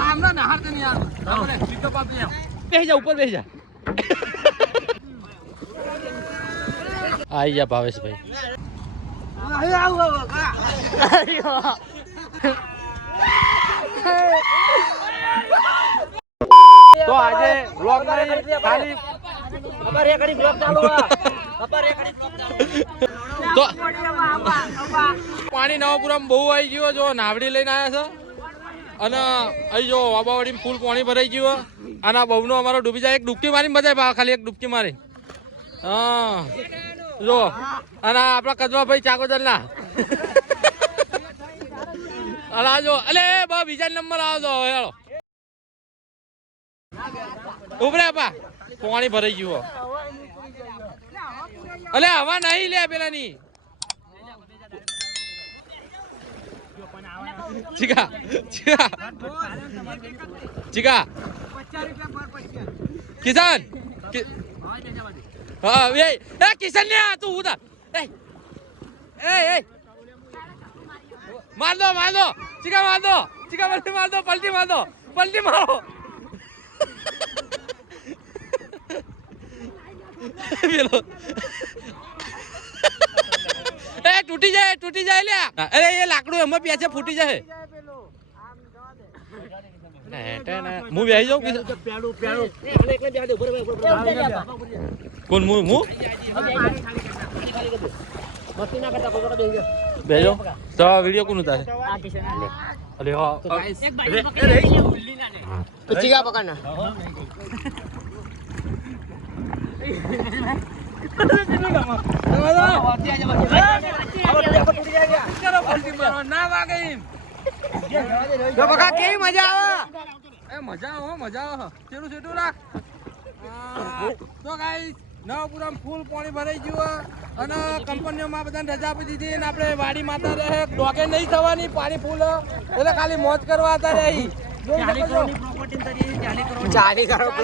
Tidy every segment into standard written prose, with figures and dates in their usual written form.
આમના નહાર તે નહીં યાર પિકઅપ આપી બેસી જા ઉપર બેસી જા આઈ જા ભાવેશભાઈ તો આજે વ્લોગ નહીં ખાલી ખબર હે ઘડી વ્લોગ ચાલુ ખબર હે ઘડી વ્લોગ ચાલુ તો પાણી નવાપુરામાં બહુ આવી ગયો જો નાવડી લઈને આવ્યા છે અને અહીં જો વાબાવાડીમાં ફૂલ પાણી ભરાઈ ગયું અને આ બહુનો અમારો ડૂબી જાય એક ડૂબકી મારી મજા ખાલી એક ડૂબકી મારી હા જો અને આપણા કદવાભાઈ ચાકોદર ના અને આ જો અલે બા બીજા નંબર આવજો હેલો ઉભરે આપા પાણી ભરાઈ ગયું અલે હવા નહીં લે પેલા ની ચીકા ચીકા ચીકા કિશન હા એ કિશન ને તું ઉધર એ માર દો ચીકા માર દો પલટી મારો પેલો એ તૂટી જાય લે અરે એ લાકડું એમાં પેચે ફૂટી જાય હું બેસી જાઉં કોણ હું બેજો તો વિડીયો કોણ ઉતારે અરે હા ચીકા પકડના કેવી મજા આવે મજા આવે ચેટું રાખ તો ગાઈસ નવપુરામ ફૂલ પાણી ભરાઈ ગયું અને કંપનીઓમાં બધાને રજા આપી દીધી ને આપણે વાડી માતા રહે ડોકે નહીં થવાની પાણી ફૂલ એટલે ખાલી મોજ કરવા હતા રહી 40 કરોડ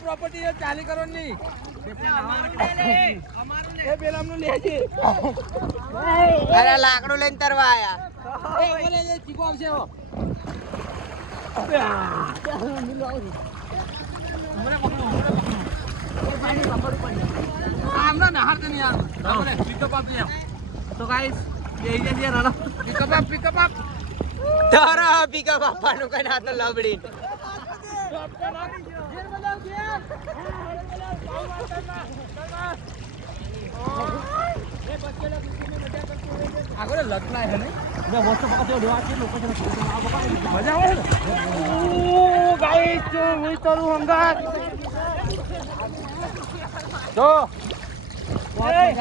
પ્રોપર્ટી 40 કરોડ ની લાકડું લઈને તરવા આયા ચીકો આવશે આમના નહાર તે નહીં યાર પિકઅપ આપી તો ગાઈસ પિકઅપ આપ તારા પિકઅપ આપવાનું કઈ ના તો લબડી આગળ લટલાય હે ને મે વસ્તુ પકડ્યો દેવા છે લોકો છે મજા આવે ઓ ગાઈસ હું તરું હંગાત જો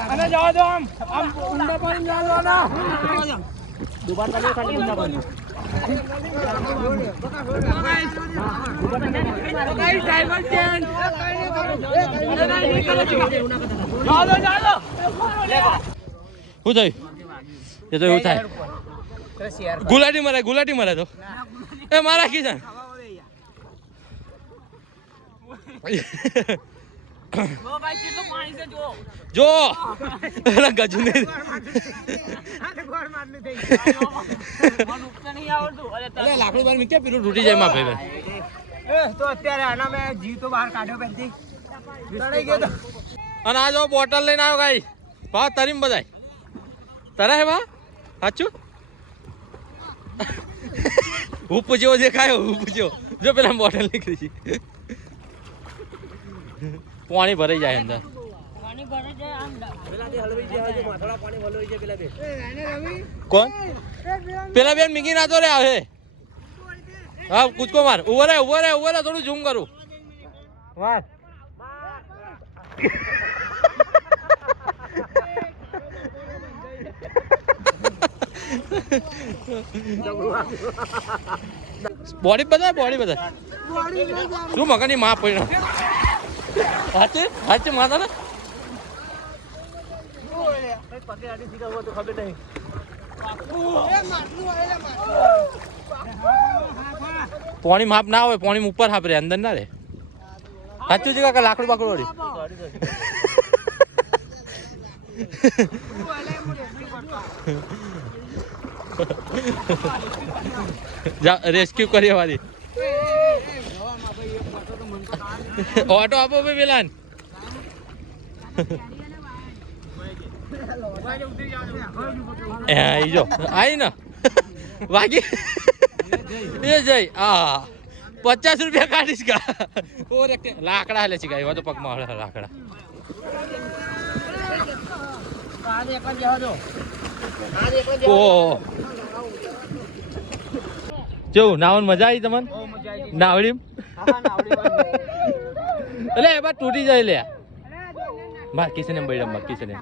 અને જાવ દો આમ ઊંડા પાણી જાવ દો ના દુબાર ચાલે ખાલી ઊંડા પાણી ગાઈસ ડ્રાઈવર ચેન્જ જાવ દો હું થઈ એ તો એવું થાય ગુલાટી મરે તો એ મારા કિશન જો ગજુ નહીં લાકડું બાર મીકે પેલું તૂટી જાય માં ભાઈ તો અત્યારે આના મેં જીવ તો બહાર કાઢ્યો પહેલથી અને આ જો બોટલ લઈને આવ્યો ગાઈ ભા તરીમ બધાય તારા હે ભા સાચું હું પૂછ્યો દેખાયો જો પેલા બોટલ નીકળી છે પાણી ભરાઈ જાય અંદર કોણ પેલા બેન મીગી ના તો રે આવે હા કૂદકો માર ઉભો રે થોડું ઝૂમ કરું વાત બોડી બધા શું મગની માં પડ્યો હાચે માતા ને પાણી માપ ના હોય પાણી ઉપર હાપરે અંદર ના રે સાચું છે કાકા લાકડું બાકડું વળી જા રેસ્ક્યુ કરી વાળી ઓટો આપો ભાઈ પેલા આઈ જો આઈ ને વાગી એ જઈ આ 50 રૂપિયા કાઢીશ કા લાકડા લે છે એવા તો પગમાં લાકડા ઓહ કેવું નાવન મજા આવી તમને નાવડી એટલે એ બાદ તૂટી જાય લે માર કિસને બેડમ માર કિસને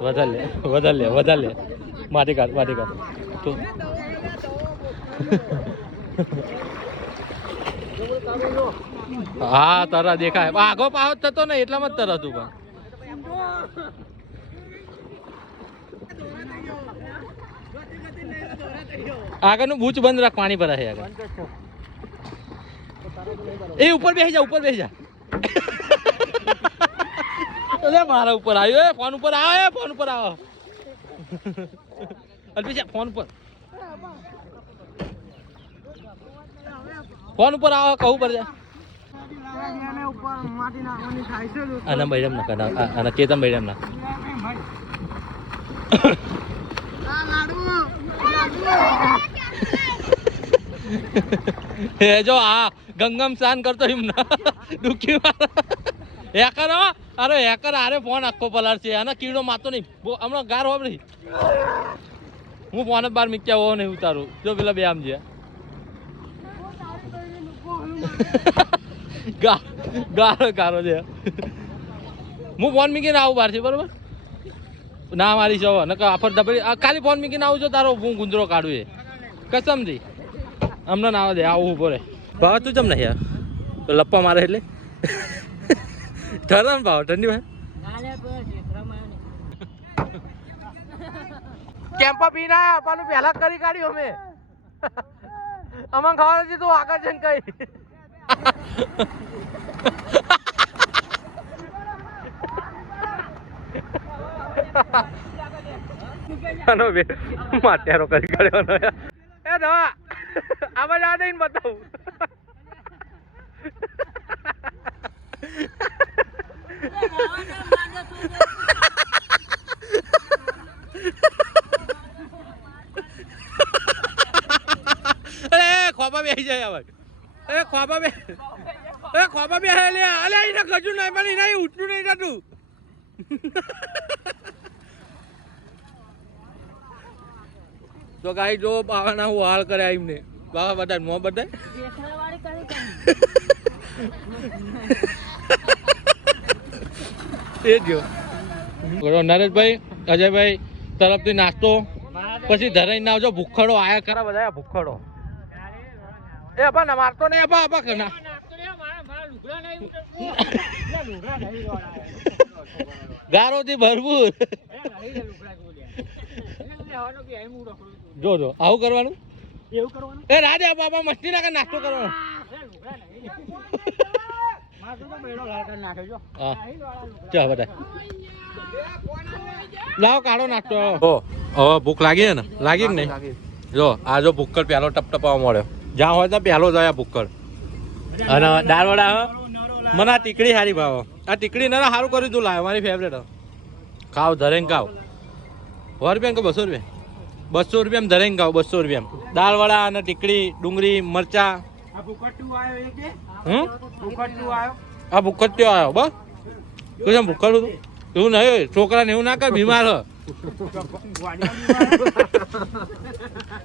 વધાર લે માટી કાઢ તો હા તરા દેખાય આગો પાહો થતો ને એટલામાં જ તરત તું પણ આગળનું બૂચ બંધ રાખ પાણી ભરાય આગળ એ ઉપર બેસી જા અરે મારા ઉપર આવ્યો ફોન ઉપર આવો અલ્પેશ ફોન ઉપર આવો કહું પર જા આના બેડમ ના આના કેતમ બેડમ ના એ જો આ ગંગમ સ્નાન કરતો એમ ના ડુકી હેકર અરે હેકર આરે ફોન આખો પલાર છે આના કીડો માતો નહીં હમણાં ગાર હોવ નહીં હું ફોન જ બહાર મીક્યા હોવ નહીં ઉતારું જો પેલા બે આમ છે ગારો છે હું ફોન મીકીને આવું બહાર છે બરોબર ના મારી છો ને આફર દબડી ખાલી ફોન મીકીને આવું છો તારો હું ગુંદરો કાઢું એ કસમથી અમને ના આવે દે આવું ઉભો રે ભાવ તું ચમ નહીં લપ્પા મારે એટલે ઠરા ભાવ ઠંડી ભાઈ કેમ્પા પીને આપવાનું પહેલા કરી કાઢ્યું અમે અમને ખબર હતી તું આગળ જઈને કઈ માટેરો કરી કાઢ્યો એ દવા આમાં જા દઈને બતાવું અરે ખોબા બેસી જાય હવે ખોબા બે લે અલે એને ગજુ નહીં પણ એને ઉઠતું નહીં થતું તો ગાઈ જો બાવાના હું હાલ કરે એમને બાવા બતાય મોં બતાય એ જો નરેશભાઈ અજયભાઈ તરફથી નાસ્તો પછી ધરાઈને આવજો ભૂખડો આયા ખરા બધા ભૂખડો એ અપા ના મારતો નહીં અપા કરના ગારોથી ભરપૂર જો આવું કરવાનું એ રાજા બાબા મસ્તી ના નાસ્તો કરવાનો લાવો કાઢો નાસ્તો હવે ભૂખ લાગી ને લાગી ને જો આ જો ભૂક્કડ પેલો ટપટપાવા મળ્યો જ્યાં હોય તો પેલો જ આયા ભૂક્કડ અને દાળવડા મને આ ટીકડી સારી ભાવ આ ટીકડી ના સારું કર્યું તું લાવ્યો મારી ફેવરેટ ખાવ ધરેન ખાવ 100 રૂપિયા કે 200 રૂપિયા 200 રૂપિયા ધરેન ખાવ 200 રૂપિયા દાળવડા અને ટીકડી ડુંગળી મરચા આ ભૂખટ્યો આવ્યો બસ તું ભૂખડ હતું એવું નહીં છોકરાને એવું ના કર બીમાર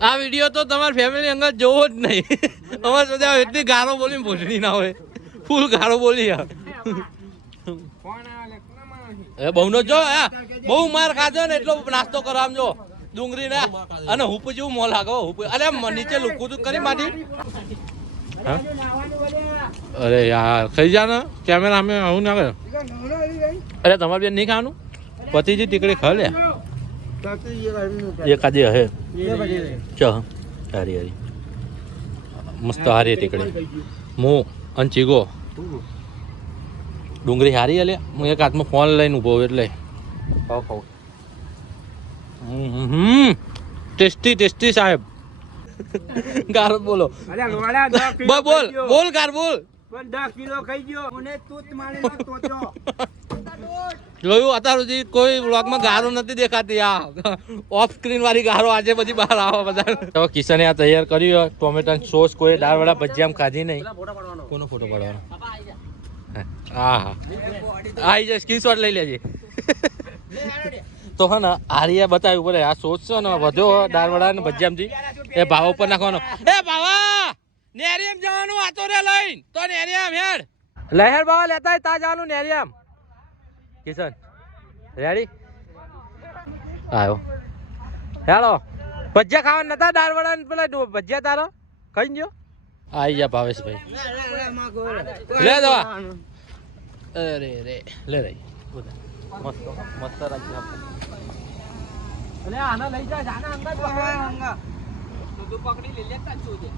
આ વિડીયો તો તમારી ફેમિલી અંગત જોવો જ નહીં અમારે બધા એટલી ગારો બોલી ભોજણી ના હોય ફૂલ ગારો બોલી બહુ નો જો બહુ માર ખાધો ને એટલો નાસ્તો કરો આમ જો ડુંગળી ના અને હુપ જેવું મોં લાગો હુપ અરે નીચે લુકું તું કરી માટી અરે યાર ખાઈ જા ને કેમેરા અમે આવું ના કરે અરે તમારે બેન નહીં ખાવાનું પતિજી ટીકડી ખા લે એકાદી હે ચો હારી હારી મસ્ત હારી ટીકડી હું અને ચીગો ડુંગળી હારી હલે હું એક હાથમાં ફોન લઈને ઉભો એટલે ખાવ ટેસ્ટી ટેસ્ટી સાહેબ ગારો બોલો બોલ બોલ ગાર બોલ 10 કિલો ખાઈ ગયો મને તૂત મારીને તોચ્યો જોયું અત્યાર સુધી કોઈ વ્લોગમાં ગારો નથી દેખાતી આ ઓફ સ્ક્રીન વાળી ગારો આજે બધી બહાર આવે બધા તો કિશને આ તૈયાર કર્યું ટોમેટો સોસ કોઈ દાળવાળા ભજીયામ ખાધી નહીં કોનો ફોટો પાડવાનો હા હા આવી જાય સ્ક્રીનશોટ લઈ લેજે તો હે ને આરિયા બતાવ્યું પડે આ સોસ છે ને વધ્યો દાળવાળા ને ભજીયામથી એ ભાવ ઉપર નાખવાનો એ ભાવા નેરિયમ જવાનું આતો રે લઈને તો નેરિયમ હેડ લહેર બાવા લેતા તા જવાનું નેરિયમ કિશન રેડી આવ્યો હેલો ભજીયા ખાવા નતા દાળવાળા ને પેલા ભજીયા તારો ખાઈ ગયો આવી જા ભાવેશભાઈ લે દવા અરે રે લે રહી મસ્ત મસ્ત રાખી અલે આના લઈ જા જાના અંગા તો પકડી લે લેતા જોજે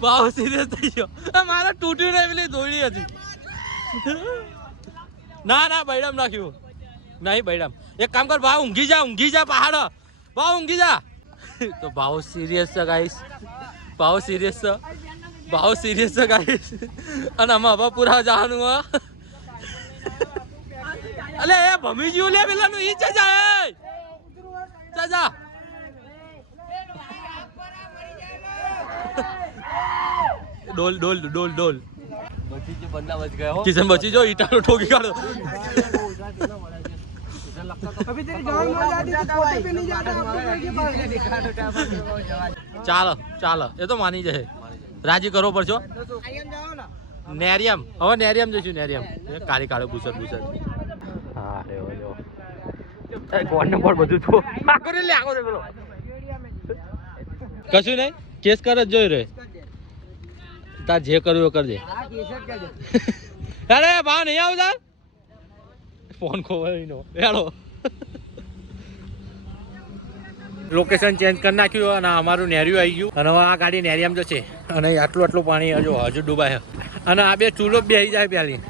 ભાવ સિરિયસ થઈ ગયો મારા તૂટ્યું ને પેલી દોડી હતી ના ના બૈડમ નાખ્યું નહીં બૈડમ એક કામ કર ભાવ ઊંઘી જા પહાડ ભાવ ઊંઘી જા તો ભાવ સિરિયસ છે ગાઈસ ભાવ સિરિયસ છે ગાઈસ અને આમાં હવે પૂરા જવાનું અલે એ ભમી ગયું લે પેલાનું ઈ છે જા ડોલ કિશન બચી જો ઈટાનો ઠોકી કાઢો ચાલો એ તો માની જાય રાજી કરવો પડશો નેરિયમ હવે નેરિયમ જઈશું નેરિયમ કાળી કાળો ભૂસર હા રે કોણ નંબર બધું તો આગળ પેલો કશું નહીં કેસ કર જ જોઈ રે તાર જે કરવું કરજે અરે ભાવ નહીં આવતા ફોન ખોવાય હેલો લોકેશન ચેન્જ કરી નાખ્યું અને અમારું નેરિયું આવી ગયું અને આ ગાડી નેરિયામ જશે અને આટલું પાણી હજુ ડૂબાય અને આ બે ચૂલો બેસી જાય પેલી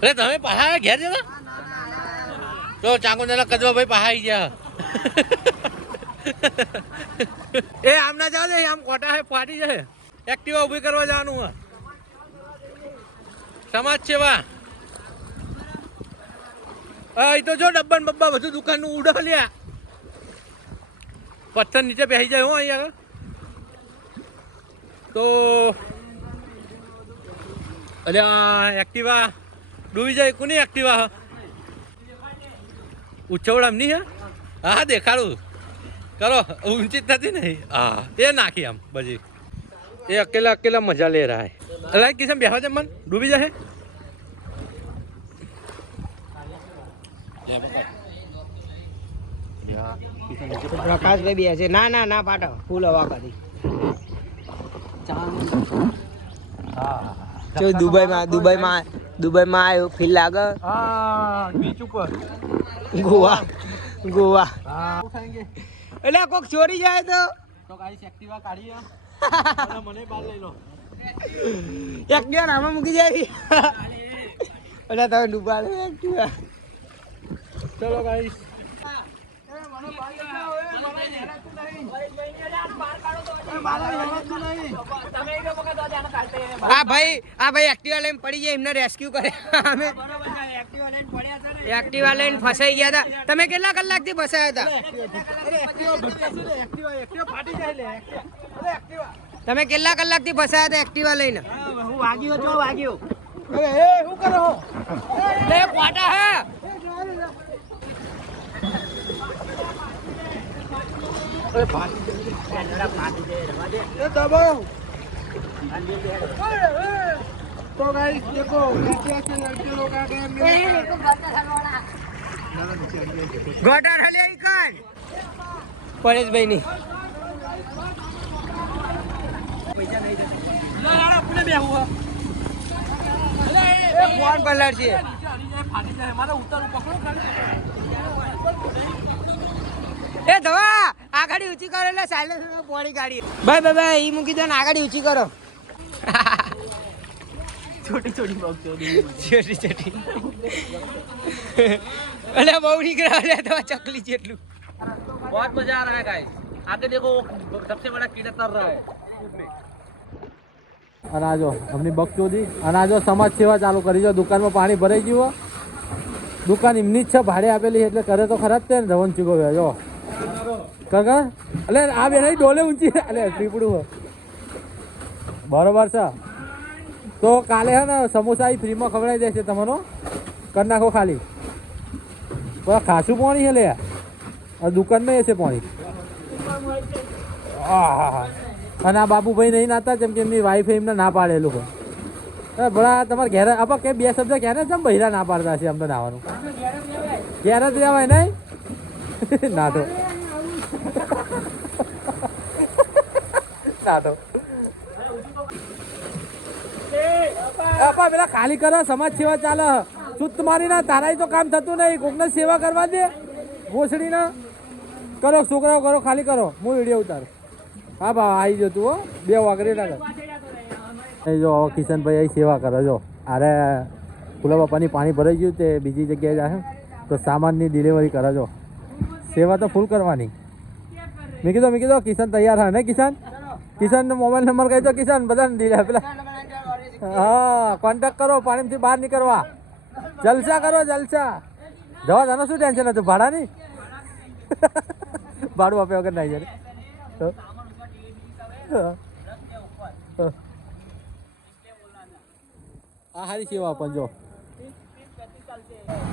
અરે તમે પાછા ઘેર જતા તો ચાંગોદના કદવા ભાઈ પાછા આવી ગયા એ આમ ના જાવ આમ કોટા હે ફાટી જાય એક્ટિવા ઉભી કરવા જવાનું હોય સમાજ સેવા એ તો જો ડબ્બા બબ્બા બધું દુકાનનું ઉડા લ્યા પથ્થર નીચે બેસી જાય હો અહીંયા તો અલ્યા એક્ટિવા ડૂબી જાય કોની એક્ટિવા ઉછવડામ નહીં હા દેખાડું કરો ઊંચી થતી નહીં હા એ નાખી આમ બધી એ અકેલા મજા લે રહા હે અલા કિસમ બેહવા જમન ડૂબી જાય પ્રકાશભાઈ બે છે ના પાટો ફૂલ હવા કરી દુબઈમાં આવ્યો ફીલ લાગે બીચ ઉપર ગોવા એટલે કોક ચોરી જાય તો ગાડી એક્ટિવા કાઢીએ મને બાર લઈ લો એક્ટિવા નામાં મૂકી જાય એટલે તમે ડૂબાડે એક્ટિવા ચલો ગાઈસ આ ભાઈ એક્ટિવા લઈને પડી જાય એમને રેસ્ક્યુ કરે અમે એક્ટિવા લઈને ફસાઈ ગયા હતા તમે કેટલા કલાકથી ફસાયા હતા તમે કેટલા કલાકથી ફસાયા હતા એક્ટિવા લઈને હું વાગ્યો અરે શું કરો લે પાટા હે तो गाइस देखो कैसे ऐसे लड़के लोग आ गए ગટર હલે ઈકન પરેશભાઈ ની પૈસા નહીં લે યાર આપણે બેહું ફોન પર લડશે ફાટી જાય મારે ઉતારું પકડો ખાલી એ ધવા આગળ ઊંચી કરો એટલે સાયલેન્સર પોણી કાઢી ભાઈ ભાઈ ઈ મૂકી દો ને આગળ ઊંચી કરો છોટી છોટી બોક્સ છોટી છોટી અલે બહુ નીકળ્યા લે તો ચકલી જેટલું बहुत मजा आ रहा है गाइस आगे देखो सबसे बड़ा कीड़ा तर रहा है અનાજો અમની બકચોદી અનાજો સમાજ સેવા ચાલુ કરી જો દુકાનમાં પાણી ભરાઈ ગયું દુકાન એમની જ છે ભાડે આપેલી એટલે કરે તો ખરા જ તે રવન ચીકો જો કાકા અલે આ બે નહીં ડોલે ઊંચી અલે ટીપડું બરોબર છે તો કાલે હે ને સમોસા ફ્રીમાં ખવડાવી દેશે તમારો કરી નાખો ખાલી પણ ખાસું પાણી છે લે આ દુકાનમાં એ છે પાણી હા અને આ બાબુભાઈ નહીં નાતા જેમ કે એમની વાઈફે એમને ના પાડેલું પણ ભલા તમારે ઘેર આપા કે બે શબ્દ ક્યારે જેમ બહિરા ના પાડતા છે અમને નાવાનું ઘેર જ રહેવાય નહીં ના તો ના તો આપા પેલા ખાલી કરો સમાજ સેવા ચાલે શું તમારી ના તારાય તો કામ થતું નહીં કોકને સેવા કરવા દે ભોસડી ના કરો છોકરાઓ કરો ખાલી કરો હું વિડીયો ઉતારું હા બા આવી જો તું હો 2 વાગરે ના કર જો કિશનભાઈ અહીં સેવા કરે જો અરે ફૂલા બાપાની પાણી ભરાઈ ગયું તે બીજી જગ્યાએ જાય તો સામાનની ડિલિવરી કરે જો સેવા તો ફૂલ કરવાની મેં કીધું કિશન તૈયાર હા ને કિશનનો મોબાઈલ નંબર કહી દો કિશન બધાને ડીલે પેલા હા કોન્ટેક્ટ કરો પાણીમાંથી બહાર નીકળવા જલસા કરો જલસા જવા જાનો શું ટેન્શન હતું ભાડાની ભાડું આપ્યા વગર નહીં જાય આ હારી સેવા પણ જો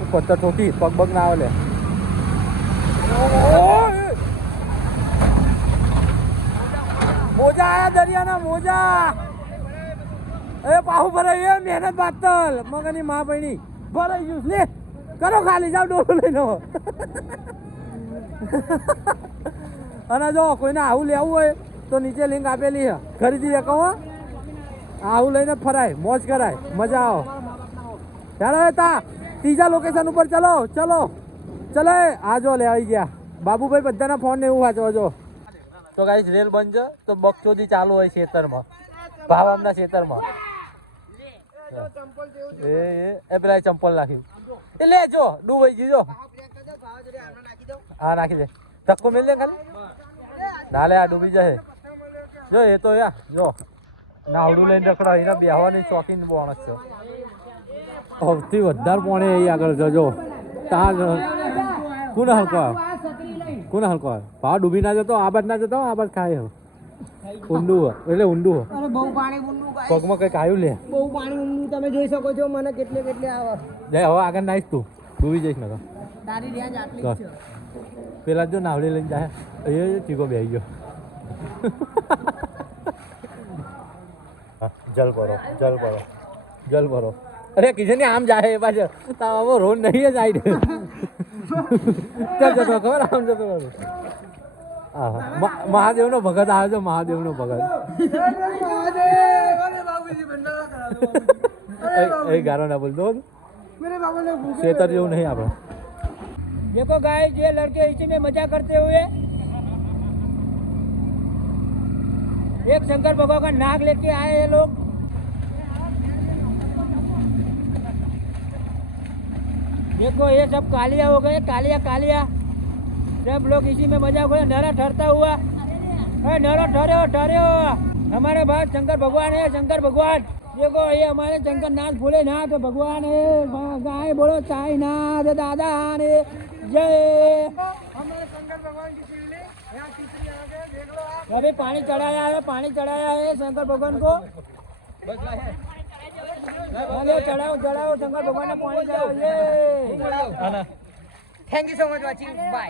પત્તર ઠોકી પગ બગ ના આવે મોજા આયા દરિયાના મોજા એ પાહુ ભરાય એ મહેનત બાતલ મગની મા બહેની ભરાઈ ગયું લે કરો ખાલી જાવ ડોલો લઈને અને જો કોઈને આવું લેવું હોય તો નીચે લિંક આપેલી છે ખરીદી શકો આવું લઈને ફરાય મોજ કરાય મજા આવો ચાલો તા ત્રીજા લોકેશન ઉપર ચલો ચલો આ જો લે આવી ગયા બાબુભાઈ બધાના ફોન ને એવું વાંચો જો તો ગાઈસ રેલ બંધ છે તો બકચોદી ચાલુ હોય ખેતરમાં ભાવામના ખેતરમાં એ પેલા ચંપલ નાખ્યું એ લે જો ડૂબાઈ ગયું જો હા નાખી દે ધક્કો મેલ દે ખાલી ના લે આ ડૂબી જાય જો એ તો યા જો નાવડું લઈને રખડા એના બેહવાની શોખીન માણસ છે સૌથી વધારે પોણે અહીં આગળ જજો તાર કોને હલકો ભાવ ડૂબી ના જતો આ બાજ ના જતો આ બાજ ખાય ઊંડું એટલે ઊંડું અરે બહુ પાણી ઊંડું પગમાં કંઈક આવ્યું લે બહુ પાણી ઊંડું તમે જોઈ શકો છો મને કેટલે આવે જાય હવે આગળ નાઈશ તું ડૂબી જઈશ ને તારી રેન્જ આટલી જ છે પેલા જો નાવડી લઈને જાય એ ચીકો બેસી ગયો જલ ભરો અરે કિશન આમ જાય એ પાછળ તાવો રોડ નહીં જ આવી જતો ખબર આમ જતો મહાદેવનો ભગત આવે છે મહાદેવનો ભગત એ ગારો ના બોલતો ખેતર જેવું નહીં આપણે देखो गाइस ये लड़के इसी में मजा करते हुए एक शंकर भगवान का नाग लेके आए हैं लोग देखो ये सब कालिया हो गए कालिया सब लोग इसी में मजा कर नरा ठहरता हुआ नरा ठहरे हमारे पास शंकर भगवान है शंकर भगवान देखो ये हमारे शंकर नाथ भोलेनाथ भगवान है गाय बोलो साई नाथ दादा ने जय हमारे शंकर भगवान की शिवलिंग यहाँ खिचड़ी आ गए देख लो आप अभी पानी चढ़ाया है शंकर भगवान को चढ़ाओ शंकर भगवान ने पानी चढ़ाओ ये thank you so much watching bye